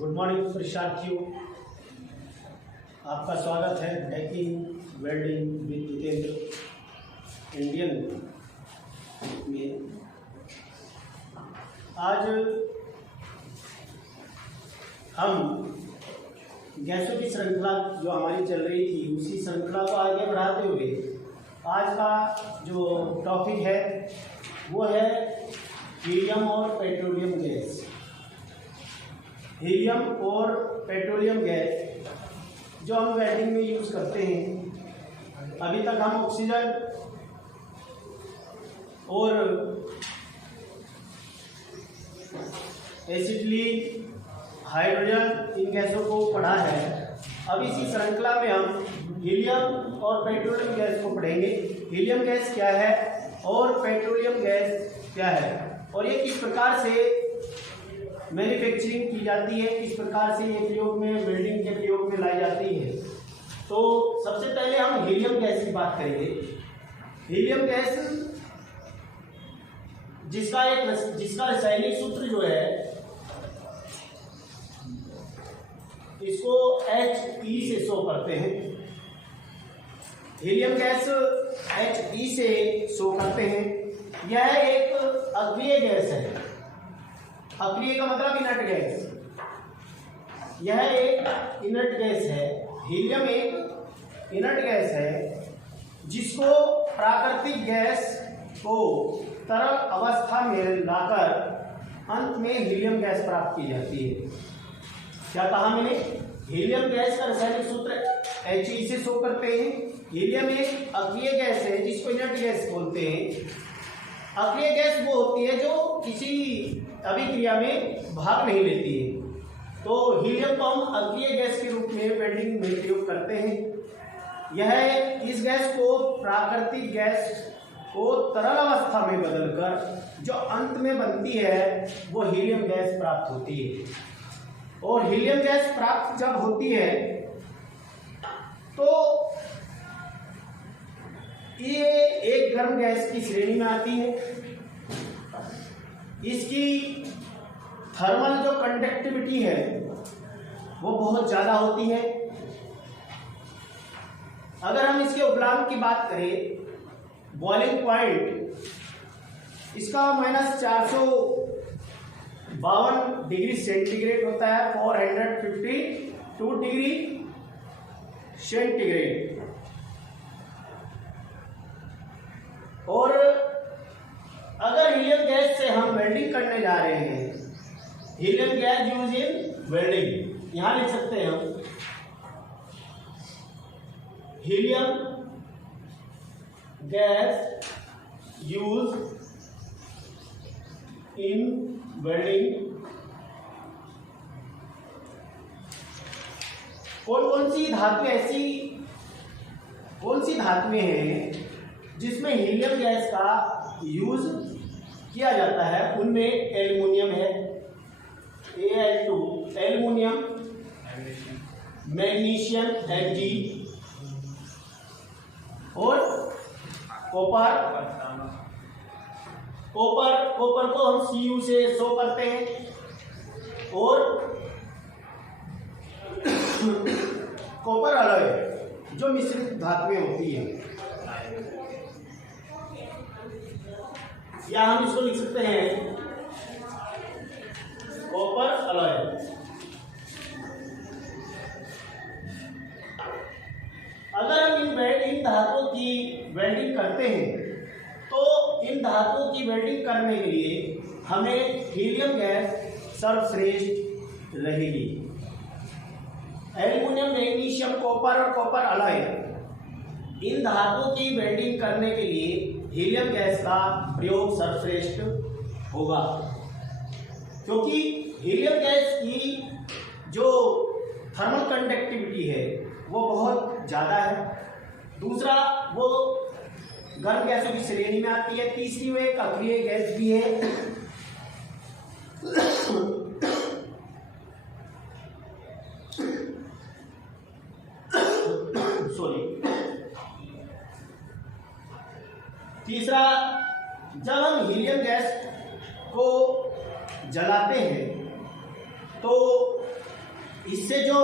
Good morning परीक्षार्थियों, आपका स्वागत है hacking welding with Jitendra Indian में। आज हम गैसों की श्रृंखला जो हमारी चल रही थी उसी श्रृंखला को आगे बढ़ाते हुए आज का जो टॉपिक है वो है हीलियम और पेट्रोलियम गैस। हीलियम और पेट्रोलियम गैस जो हम वेल्डिंग में यूज़ करते हैं। अभी तक हम ऑक्सीजन और एसिटिलीन, हाइड्रोजन इन गैसों को पढ़ा है। अब इसी श्रृंखला में हम हीलियम और पेट्रोलियम गैस को पढ़ेंगे। हीलियम गैस क्या है और पेट्रोलियम गैस क्या है और ये किस प्रकार से मैन्युफैक्चरिंग की जाती है, किस प्रकार से ये प्रयोग में वेल्डिंग के प्रयोग में लाई जाती है। तो सबसे पहले हम हीलियम गैस की बात करेंगे। हीलियम गैस जिसका रासायनिक सूत्र जो है इसको He से शो करते हैं। हीलियम गैस He से शो करते हैं। यह एक अक्रिय गैस है। अक्रिय का मतलब इनर्ट गैस। यह एक इनर्ट गैस है। हीलियम एक इनर्ट गैस है जिसको प्राकृतिक गैस को तरल अवस्था में लाकर अंत में हीलियम गैस प्राप्त की जाती है। क्या कहा मैंने? हीलियम गैस का रासायनिक सूत्र He से शो करते हैं। हीलियम एक अक्रिय गैस है जिसको इनर्ट गैस बोलते हैं। अक्रिय गैस वो होती है जो किसी अभिक्रिया में भाग नहीं लेती है। तो हीलियम को हम अक्रिय गैस के रूप में वेल्डिंग में प्रयोग करते हैं। इस गैस को प्राकृतिक गैस को तरल अवस्था में बदलकर जो अंत में बनती है वो हीलियम गैस प्राप्त होती है। और हीलियम गैस प्राप्त जब होती है तो ये एक गर्म गैस की श्रेणी में आती है। इसकी थर्मल जो कंडक्टिविटी है वो बहुत ज़्यादा होती है। अगर हम इसके उपलांक की बात करें, बॉइलिंग पॉइंट इसका -452 डिग्री सेंटीग्रेड होता है, 452 डिग्री सेंटीग्रेड। और अगर हीलियम गैस से हम वेल्डिंग करने जा रहे हैं, helium gas use in welding, यहां लिख सकते हैं हम helium gas use in welding. कौन सी धातुएं हैं जिसमें हीलियम गैस का यूज किया जाता है? उनमें एल्युमिनियम है, Al2, एल्युमिनियम, मैग्नीशियम Mg और कॉपर को हम Cu से शो करते हैं। और कॉपर अलॉय जो मिश्रित धातुएं होती हैं, या हम इसको लिख सकते हैं कॉपर अलॉय। अगर हम इन धातुओं की वेल्डिंग करते हैं तो इन धातुओं की वेल्डिंग करने के लिए हमें हीलियम गैस सर्वश्रेष्ठ रहेगी। एल्युमिनियम, मैग्नीशियम, कॉपर और कॉपर अलॉय इन धातुओं की वेल्डिंग करने के लिए हीलियम गैस का प्रयोग सर्वश्रेष्ठ होगा, क्योंकि हीलियम गैस की जो थर्मल कंडक्टिविटी है वो बहुत ज़्यादा है। दूसरा, वो गर्म गैसों की श्रेणी में आती है। तीसरी, वो एक अक्रिय गैस भी है। तीसरा, जब हम हीलियम गैस को जलाते हैं तो इससे जो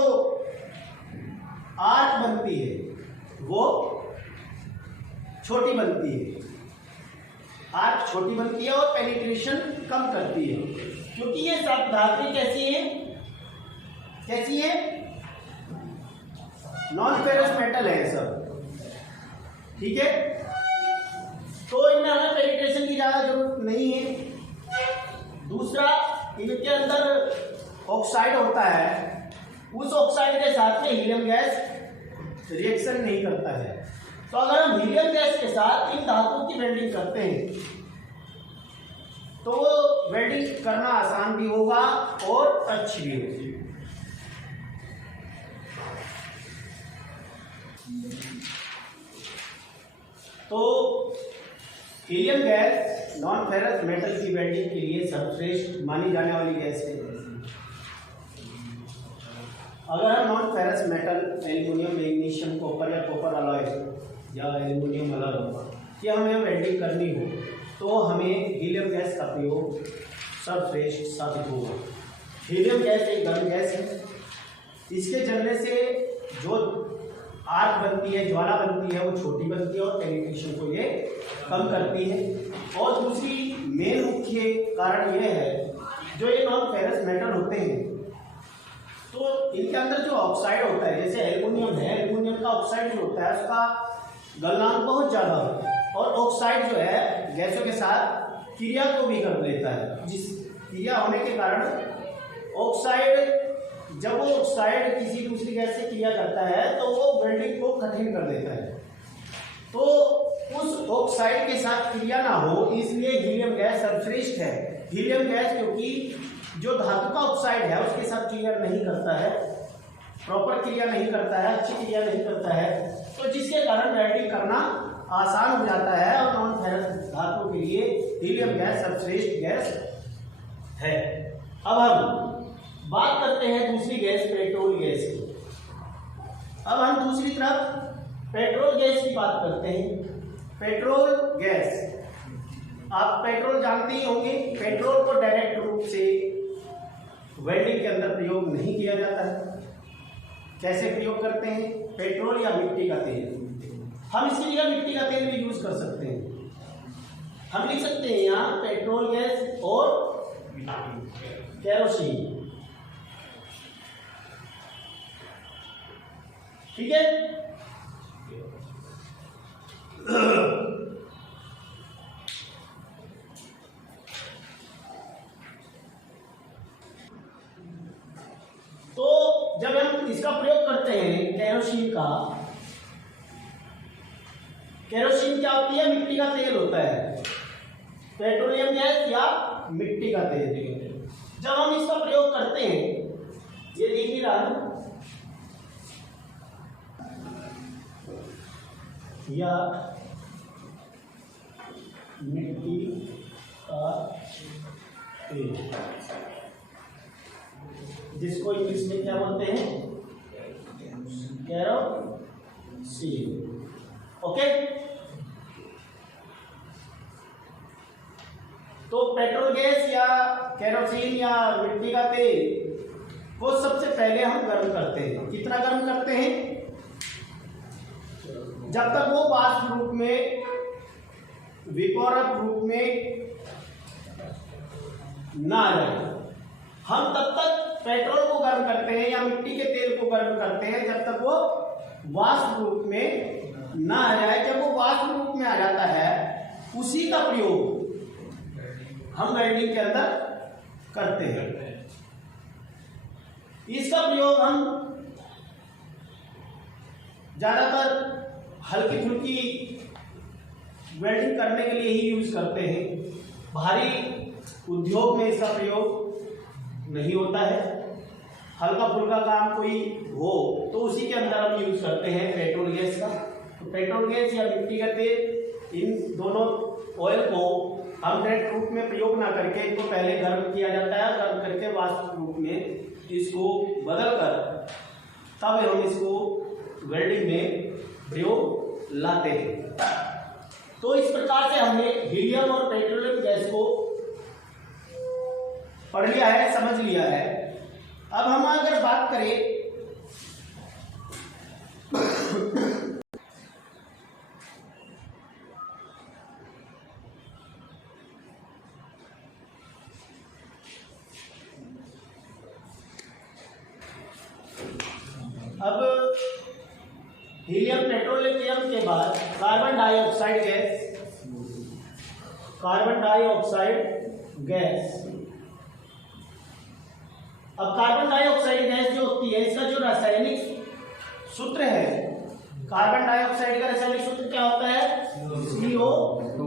आर्क बनती है वो छोटी बनती है, आर्क छोटी बनती है और पेनिट्रेशन कम करती है, क्योंकि ये सब धातु कैसी है, कैसी है, नॉन फेरस मेटल है सब, ठीक है। तो इनमें हमें पेनिट्रेशन की ज्यादा जरूरत नहीं है। दूसरा, इनके अंदर ऑक्साइड होता है, उस ऑक्साइड के साथ में हीलियम गैस रिएक्शन नहीं करता है। तो अगर हम हीलियम गैस के साथ इन धातुओं की वेल्डिंग करते हैं तो वेल्डिंग करना आसान भी होगा और अच्छी भी होगी। तो helium gas non ferrous metal की वेल्डिंग के लिए सर्वश्रेष्ठ मानी जाने वाली गैस है। अगर हम non ferrous metal aluminium, magnesium, copper या कॉपर अलॉय या एल्युमिनियम अलॉय की हमें वेल्डिंग करनी हो तो हमें हीलियम गैस का प्रयोग सर्वश्रेष्ठ साबित होगा। हीलियम गैस एक गर्म गैस है, इसके जलने से जो आग बनती है, ज्वाला बनती है, वो छोटी बनती है और पेनिट्रेशन को ये कम करती है। और दूसरी मेन मुख्य कारण ये है, जो ये नॉन फेरस मेटल होते हैं तो इनके अंदर जो ऑक्साइड होता है, जैसे एल्युमिनियम है, एल्युमिनियम का ऑक्साइड जो होता है उसका गलनांक बहुत ज़्यादा होता है और ऑक्साइड जो है गैसों के साथ क्रिया को भी कर लेता है, जिस क्रिया होने के कारण ऑक्साइड, जब वो ऑक्साइड किसी दूसरी गैस से क्रिया करता है तो वो वेल्डिंग को कठिन कर देता है। तो उस ऑक्साइड के साथ क्रिया ना हो, इसलिए हीलियम गैस सर्वश्रेष्ठ है। हीलियम गैस क्योंकि जो धातु का ऑक्साइड है उसके साथ क्रिया नहीं करता है, प्रॉपर क्रिया नहीं करता है, अच्छी क्रिया नहीं करता है, तो जिसके कारण वेल्डिंग करना आसान हो जाता है और नॉन फेरस धातु के लिए हीलियम गैस सर्वश्रेष्ठ गैस है। अब हम बात करते हैं दूसरी गैस, पेट्रोल गैस की। अब हम दूसरी तरफ पेट्रोल गैस की बात करते हैं। पेट्रोल गैस, आप पेट्रोल जानते ही होंगे, पेट्रोल को डायरेक्ट रूप से वेल्डिंग के अंदर प्रयोग नहीं किया जाता है। कैसे प्रयोग करते हैं? पेट्रोल या मिट्टी का तेल, हम इसकी जगह मिट्टी का तेल भी यूज कर सकते हैं। हम लिख सकते हैं यहाँ पेट्रोल गैस और केरोसिन, ठीक है। तो जब हम इसका प्रयोग करते हैं केरोसिन का, केरोसिन क्या होती है? मिट्टी का तेल होता है, पेट्रोलियम गैस या मिट्टी का तेल। जब हम इसका प्रयोग करते हैं, ये देख ही रहा है, या मिट्टी का तेल, जिसको इंग्लिश में क्या बोलते हैं? केरोसिन। ओके, तो पेट्रोल गैस या केरोसिन या मिट्टी का तेल वो सबसे पहले हम गर्म करते हैं। कितना गर्म करते हैं? जब तक वो वाष्प रूप में, विकोरक रूप में ना आ जाए, हम तब तक पेट्रोल को गर्म करते हैं या मिट्टी के तेल को गर्म करते हैं जब तक वो वाष्प रूप में ना आ जाए। जब वो वाष्प रूप में आ जाता है, उसी का प्रयोग हम वेल्डिंग के अंदर करते हैं। इसका प्रयोग हम ज्यादातर हल्की फुल्की वेल्डिंग करने के लिए ही यूज करते हैं। भारी उद्योग में इसका प्रयोग नहीं होता है। हल्का फुल्का काम कोई हो तो उसी के अंदर हम यूज करते हैं पेट्रोल गैस का। तो पेट्रोल गैस या मिट्टी का तेल, इन दोनों ऑयल को हम डायरेक्ट रूप में प्रयोग ना करके इनको पहले गर्म किया जाता है। गर्म करके वाष्प रूप में इसको बदल कर तब हम इसको वेल्डिंग में प्रयोग लाते हैं। तो इस प्रकार से हमने हीलियम और पेट्रोलियम गैस को पढ़ लिया है, समझ लिया है। अब हम अगर बात करें अब हीलियम पेट्रोलियम के बाद कार्बन डाइऑक्साइड गैस। अब कार्बन डाइऑक्साइड गैस जो होती है, इसका जो रासायनिक सूत्र है, कार्बन डाइऑक्साइड का रासायनिक सूत्र क्या होता है? CO2।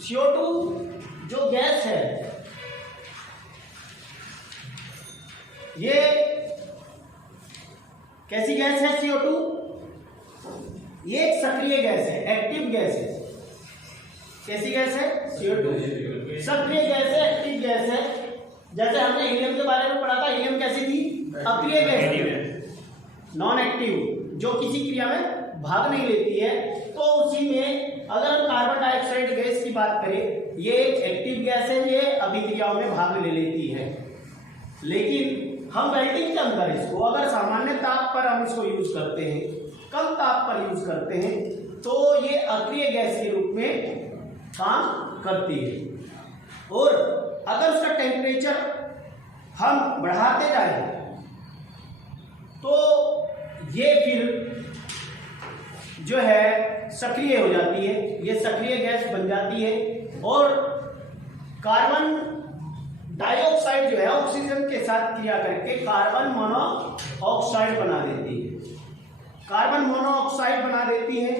CO2 जो गैस है, ये कैसी गैस है? CO2 ये एक सक्रिय गैस है, एक्टिव गैस है। कैसी गैस है? CO2 सक्रिय गैस है, एक्टिव गैस है। जैसे हमने हीलियम के बारे में पढ़ा था, हीलियम कैसी थी? अक्रिय गैस, नॉन एक्टिव, जो किसी क्रिया में भाग नहीं लेती है। तो उसी में अगर हम कार्बन डाइऑक्साइड गैस की बात करें, ये एक एक्टिव गैस है, ये अभिक्रियाओं में भाग ले लेती है। लेकिन हम वेल्डिंग के अंदर इसको अगर सामान्य ताप पर हम इसको यूज करते हैं, कम ताप पर यूज करते हैं, तो ये अक्रिय गैस के रूप में काम करती है। और अगर उसका टेम्परेचर हम बढ़ाते जाएं तो ये फिर जो है सक्रिय हो जाती है, ये सक्रिय गैस बन जाती है और कार्बन डाइऑक्साइड जो है ऑक्सीजन के साथ क्रिया करके कार्बन मोनोऑक्साइड बना देती है, कार्बन मोनोऑक्साइड बना देती है।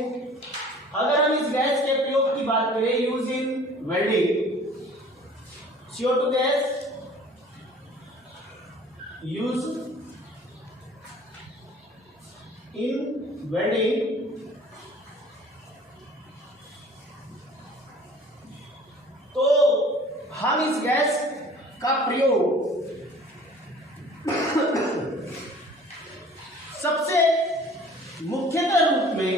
अगर हम इस गैस के प्रयोग की बात करें, use in welding, CO2 gas use in welding, तो हम इस गैस का प्रयोग सबसे मुख्यतः रूप में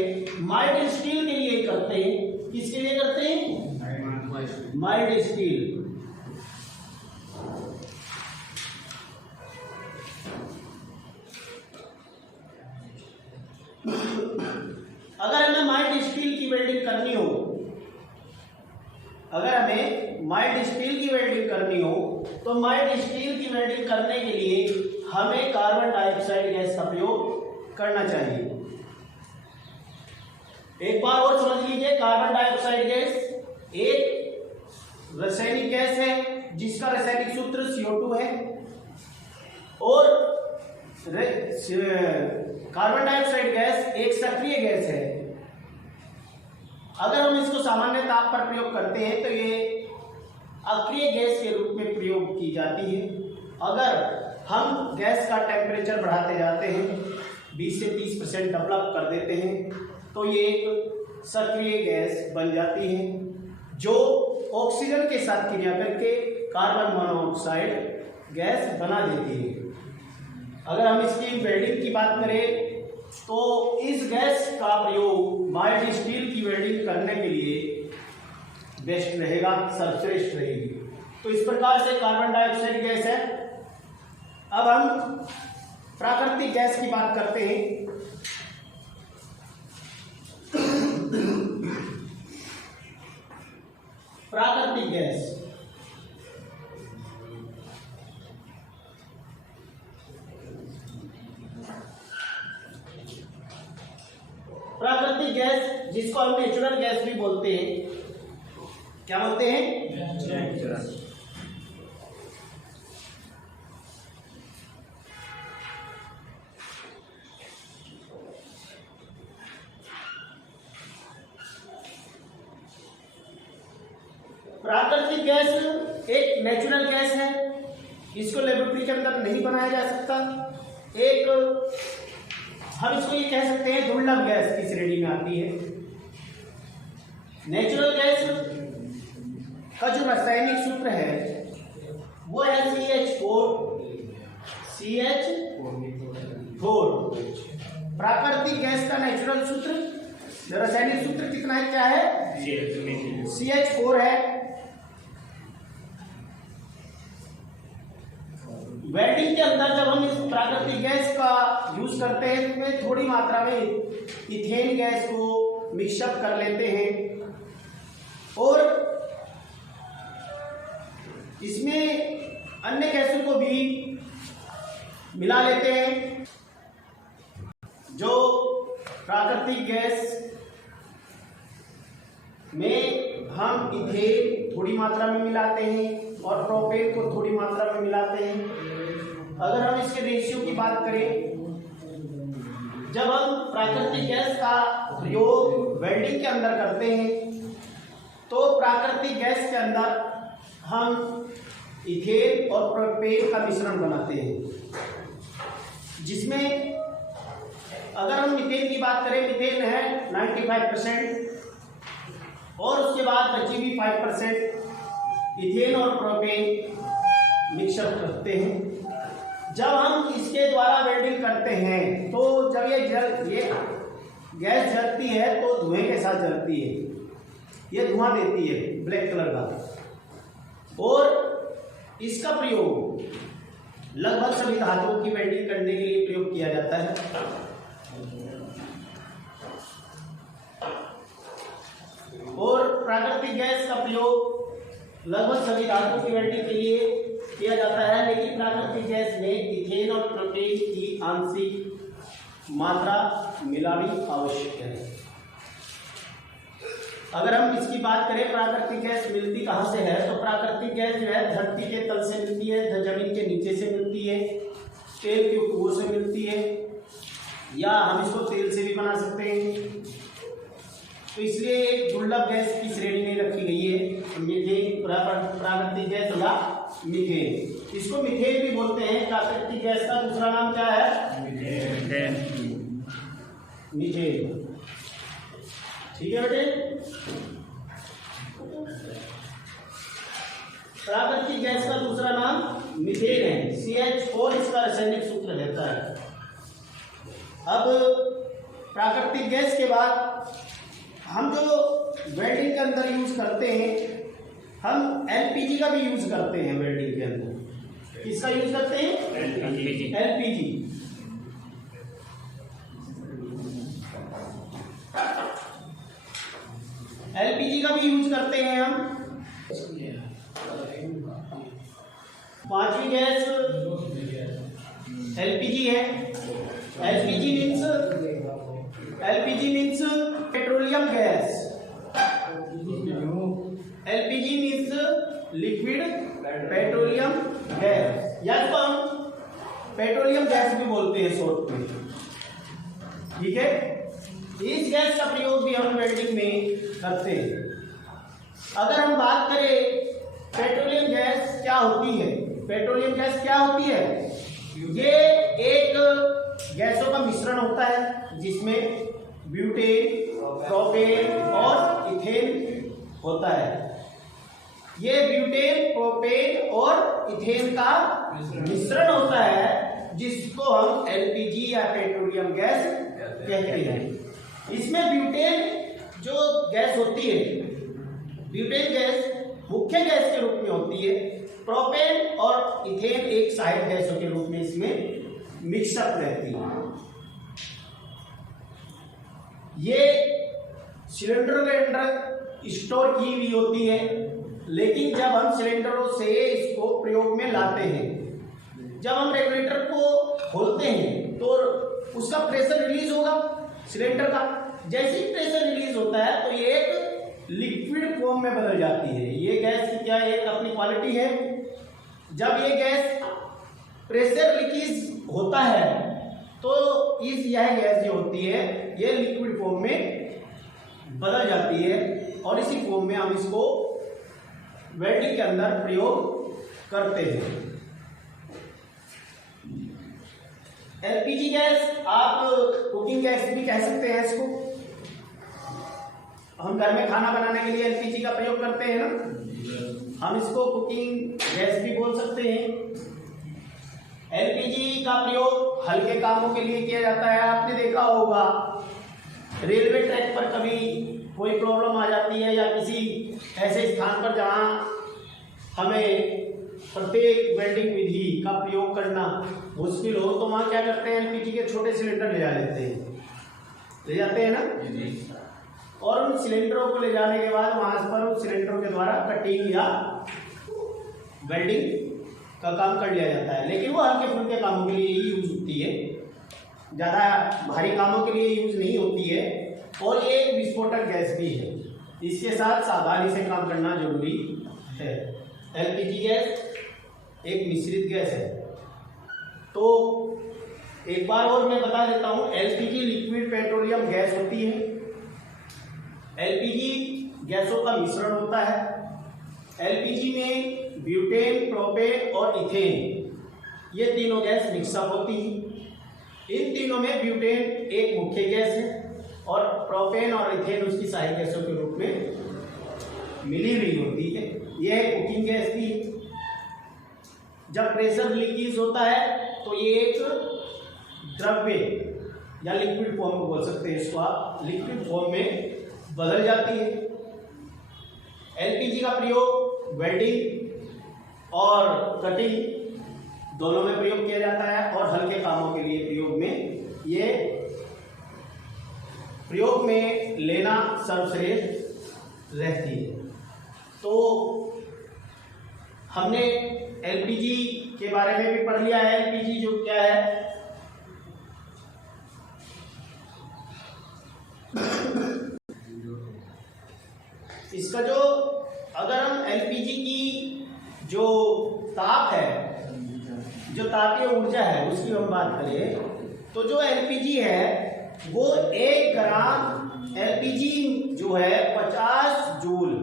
माइल्ड स्टील के लिए करते हैं। किसके लिए करते हैं? Mild steel. अगर हमें माइल्ड स्टील की वेल्डिंग करनी हो, तो माइल्ड स्टील की वेल्डिंग करने के लिए हमें कार्बन डाइऑक्साइड गैस का प्रयोग करना चाहिए। एक बार और समझ लीजिए, कार्बन डाइऑक्साइड गैस एक रासायनिक गैस है जिसका रासायनिक सूत्र CO2 है, और कार्बन डाइऑक्साइड गैस एक सक्रिय गैस है। अगर हम इसको सामान्य ताप पर प्रयोग करते हैं तो ये अक्रिय गैस के रूप में प्रयोग की जाती है। अगर हम गैस का टेम्परेचर बढ़ाते जाते हैं, 20 से 30% डेवलप कर देते हैं, तो ये एक सक्रिय गैस बन जाती है जो ऑक्सीजन के साथ क्रिया करके कार्बन मोनोऑक्साइड गैस बना देती है। अगर हम इसकी वेल्डिंग की बात करें तो इस गैस का प्रयोग माइल्ड स्टील की वेल्डिंग करने के लिए बेस्ट रहेगा, सर्वश्रेष्ठ रहेगी। तो इस प्रकार से कार्बन डाइऑक्साइड गैस है। अब हम प्राकृतिक गैस की बात करते हैं। प्राकृतिक गैस, प्राकृतिक गैस जिसको हम नेचुरल गैस भी बोलते हैं। क्या बोलते हैं? नेचुरल। प्राकृतिक गैस एक नेचुरल गैस है, इसको लेबोरेटरी के अंदर नहीं बनाया जा सकता। एक हम इसको ये कह सकते हैं दुर्लभ गैस की श्रेणी में आती है। नेचुरल गैस का जो रासायनिक सूत्र है वो है CH4। प्राकृतिक गैस का नेचुरल सूत्र, रासायनिक सूत्र कितना है? क्या है? CH4 है। वेल्डिंग के अंदर जब हम इस प्राकृतिक गैस का यूज करते हैं तो इसमें थोड़ी मात्रा में इथेन गैस को मिक्सअप कर लेते हैं और इसमें अन्य गैसों को भी मिला लेते हैं। जो प्राकृतिक गैस में हम इथेन थोड़ी मात्रा में मिलाते हैं और प्रोपेन को थोड़ी मात्रा में मिलाते हैं। अगर हम इसके रेशियो की बात करें, जब हम प्राकृतिक गैस का प्रयोग वेल्डिंग के अंदर करते हैं तो प्राकृतिक गैस के अंदर हम इथेन और प्रोपेन का मिश्रण बनाते हैं, जिसमें अगर हम मीथेन की बात करें, मीथेन है 95% और उसके बाद बची हुई 5% इथेन और प्रोपेन मिक्सअप करते हैं। जब हम इसके द्वारा वेल्डिंग करते हैं तो जब ये गैस जलती है तो धुएं के साथ जलती है, ये धुआं देती है ब्लैक कलर का, और इसका प्रयोग लगभग सभी धातुओं की वेल्डिंग करने के लिए प्रयोग किया जाता है। और प्राकृतिक गैस का प्रयोग लगभग सभी धातुओं की वेल्डिंग के लिए किया जाता है, लेकिन प्राकृतिक गैस में इथेन और प्रोपेन की आंशिक मात्रा मिलानी आवश्यक है। अगर हम इसकी बात करें प्राकृतिक गैस मिलती कहाँ से है, तो प्राकृतिक गैस जो है धरती के तल से मिलती है, जमीन के नीचे से मिलती है, तेल के कुओं से मिलती है, या हम इसको तेल से भी बना सकते हैं। तो इसलिए एक दुर्लभ गैस की श्रेणी में रखी गई है मीथेन, प्राकृतिक गैस या मीथेन। इसको मीथेन भी बोलते हैं। प्राकृतिक गैस का दूसरा नाम क्या है? मीथेन। ठीक है बेटे, प्राकृतिक गैस का दूसरा नाम मीथेन है। CH4 इसका रासायनिक सूत्र रहता है। अब प्राकृतिक गैस के बाद हम जो वेल्डिंग के अंदर यूज करते हैं, हम LPG का भी यूज करते हैं वेल्डिंग के अंदर। किसका यूज करते हैं? LPG। LPG का भी यूज करते हैं हम। पांचवी गैस LPG है। LPG means petroleum gas. LPG means liquid petroleum gas, या तो हम पेट्रोलियम गैस भी बोलते हैं शॉर्ट में। ठीक है, इस गैस का प्रयोग भी हम वेल्डिंग में करते हैं। अगर हम बात करें पेट्रोलियम गैस क्या होती है, पेट्रोलियम गैस क्या होती है? ये एक गैसों का मिश्रण होता है जिसमें ब्यूटेन, प्रोपेन और इथेन होता है। ये ब्यूटेन, प्रोपेन और इथेन का मिश्रण होता है जिसको हम LPG या पेट्रोलियम गैस कहते हैं। इसमें ब्यूटेन जो गैस होती है, ब्यूटेन गैस मुख्य गैस के रूप में होती है। प्रोपेन और इथेन एक सहायक गैसों के रूप में इसमें मिक्सअप रहती है। ये सिलेंडर के अंदर स्टोर की हुई होती है, लेकिन जब हम सिलेंडरों से इसको प्रयोग में लाते हैं, जब हम रेगुलेटर को खोलते हैं तो उसका प्रेशर रिलीज होगा सिलेंडर का। जैसे ही प्रेशर रिलीज होता है तो ये एक लिक्विड फॉर्म में बदल जाती है। ये गैस की क्या एक अपनी क्वालिटी है, जब ये गैस प्रेशर लीकेज होता है तो यह गैस जो होती है ये लिक्विड फॉर्म में बदल जाती है, और इसी फॉर्म में हम इसको वेल्डिंग के अंदर प्रयोग करते हैं। LPG गैस आप कुकिंग गैस भी कह सकते हैं इसको। हम घर में खाना बनाने के लिए LPG का प्रयोग करते हैं ना, हम इसको कुकिंग गैस भी बोल सकते हैं। LPG का प्रयोग हल्के कामों के लिए किया जाता है। आपने देखा होगा रेलवे ट्रैक पर कभी कोई प्रॉब्लम आ जाती है, या किसी ऐसे स्थान पर जहां हमें प्रत्येक वेल्डिंग विधि का प्रयोग करना मुश्किल हो तो वहाँ क्या करते हैं, एलपीजी के छोटे सिलेंडर ले जाते हैं ना, और उन सिलेंडरों को ले जाने के बाद वहाँ पर उन सिलेंडरों के द्वारा कटिंग या वेल्डिंग का काम कर लिया जाता है। लेकिन वो हल्के फुल्के कामों के लिए ही यूज होती है, ज़्यादा भारी कामों के लिए यूज नहीं होती है, और ये एक विस्फोटक गैस भी है। इसके साथ सावधानी से काम करना जरूरी है। एलपीजी गैस एक मिश्रित गैस है। तो एक बार और मैं बता देता हूँ, एलपीजी लिक्विड पेट्रोलियम गैस होती है। एलपीजी गैसों का मिश्रण होता है। एलपीजी में ब्यूटेन, प्रोपेन और इथेन ये तीनों गैस मिक्सअप होती हैं। इन तीनों में ब्यूटेन एक मुख्य गैस है और प्रोपेन और इथेन उसकी सहायक गैसों के रूप में मिली हुई होती है। यह एक कुकिंग गैस भी है। जब प्रेशर लीकेज होता है तो ये एक द्रव्य या लिक्विड फॉर्म को बोल सकते हैं, इसको आप लिक्विड फॉर्म में बदल जाती है। एलपीजी का प्रयोग वेल्डिंग और कटिंग दोनों में प्रयोग किया जाता है, और हल्के कामों के लिए प्रयोग में लेना सर्वश्रेष्ठ रहती है। तो हमने एलपीजी के बारे में भी पढ़ लिया है। एलपीजी जो क्या है, इसका जो, अगर हम एलपीजी की जो ताप है, जो तापीय ऊर्जा है उसकी हम बात करें तो जो एलपीजी है वो 1 ग्राम एलपीजी जो है 50 जूल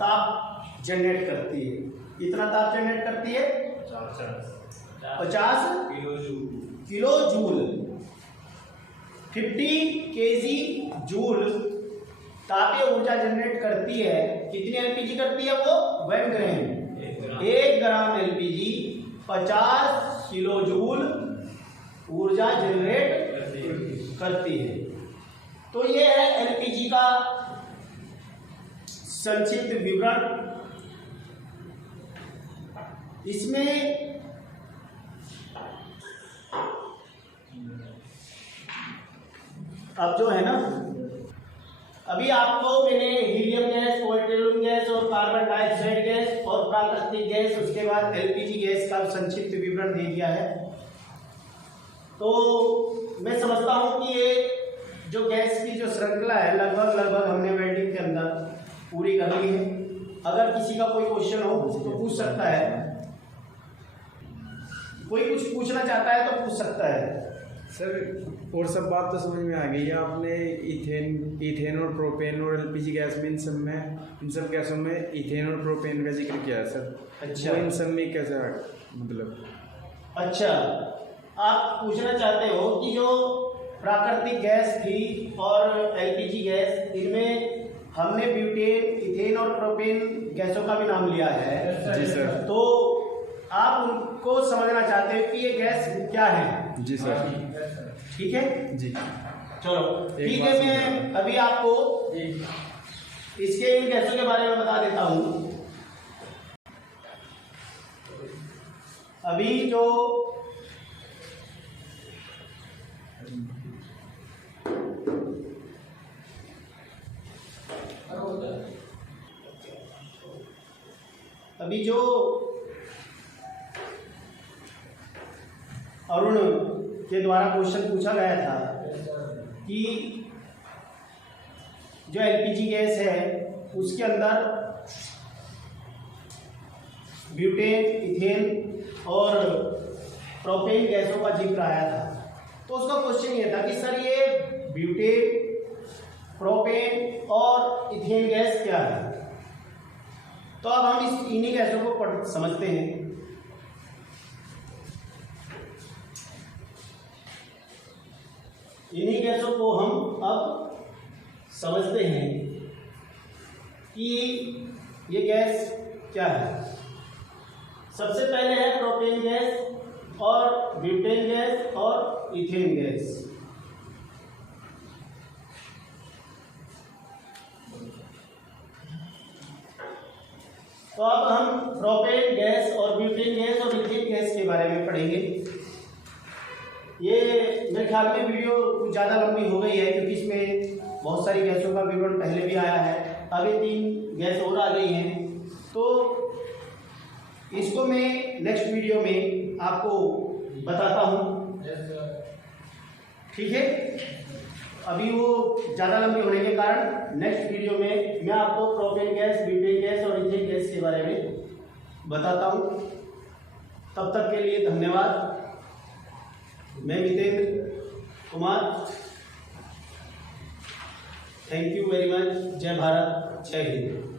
ताप जनरेट करती है। कितना ताप जनरेट करती है? 50 किलो जूल। 50 केजी जूल तापीय ऊर्जा जनरेट करती है। कितनी एलपीजी करती है वो? 1 ग्राम। 1 ग्राम एलपीजी 50 किलो जूल ऊर्जा जनरेट करती है। तो ये है एलपीजी का संक्षिप्त विवरण। इसमें अब जो है ना, अभी आपको मैंने हीलियम गैस, पेट्रोलियम गैस और कार्बन डाइऑक्साइड गैस और प्राकृतिक गैस, उसके बाद एलपीजी गैस का संक्षिप्त विवरण दे दिया है। तो मैं समझता हूं कि ये जो गैस की जो श्रृंखला है लगभग हमने वेल्डिंग के अंदर पूरी कर ली है। अगर किसी का कोई क्वेश्चन हो तो पूछ सकता है, कोई कुछ पूछना चाहता है तो पूछ सकता है। सर और सब बात तो समझ में आ गई है। आपने इथेन और प्रोपेन और एलपीजी गैस में इन सब गैसों में इथेन और प्रोपेन का जिक्र किया है सर। अच्छा, इन सब में कैसे मतलब? अच्छा, आप पूछना चाहते हो कि जो प्राकृतिक गैस थी और एलपीजी गैस, इनमें हमने ब्यूटेन, इथेन और प्रोपेन गैसों का भी नाम लिया है। जी सर। तो आप उनको समझना चाहते हो कि ये गैस क्या है? जी सर। ठीक है जी, चलो ठीक है। मैं अभी आपको इसके इन गैसों के बारे में बता देता हूं। अभी जो अरुण के द्वारा क्वेश्चन पूछा गया था कि जो एलपीजी गैस है उसके अंदर ब्यूटेन, इथेन और प्रोपेन गैसों का जिक्र आया था। तो उसका क्वेश्चन ये था कि सर ये ब्यूटेन, प्रोपेन और इथेन गैस क्या है? तो अब हम इन्हीं गैसों को समझते हैं। इन्हीं गैसों को हम अब समझते हैं कि ये गैस क्या है। सबसे पहले है प्रोपेन गैस और ब्यूटेन गैस और इथेन गैस। तो अब हम प्रोपेन गैस और ब्यूटेन गैस और मीथेन गैस के बारे में पढ़ेंगे। ये मेरे ख्याल में वीडियो कुछ ज़्यादा लंबी हो गई है, क्योंकि इसमें बहुत सारी गैसों का विवरण पहले भी आया है, अभी 3 गैस और आ गई हैं, तो इसको मैं नेक्स्ट वीडियो में आपको बताता हूँ, ठीक है। अभी वो ज़्यादा लंबी होने के कारण नेक्स्ट वीडियो में मैं आपको प्रोपेन गैस, ब्यूटेन गैस और मीथेन गैस के बारे में बताता हूँ। तब तक के लिए धन्यवाद। मैं Mitendra Kumar, thank you very much. जय भारत, जय हिंद।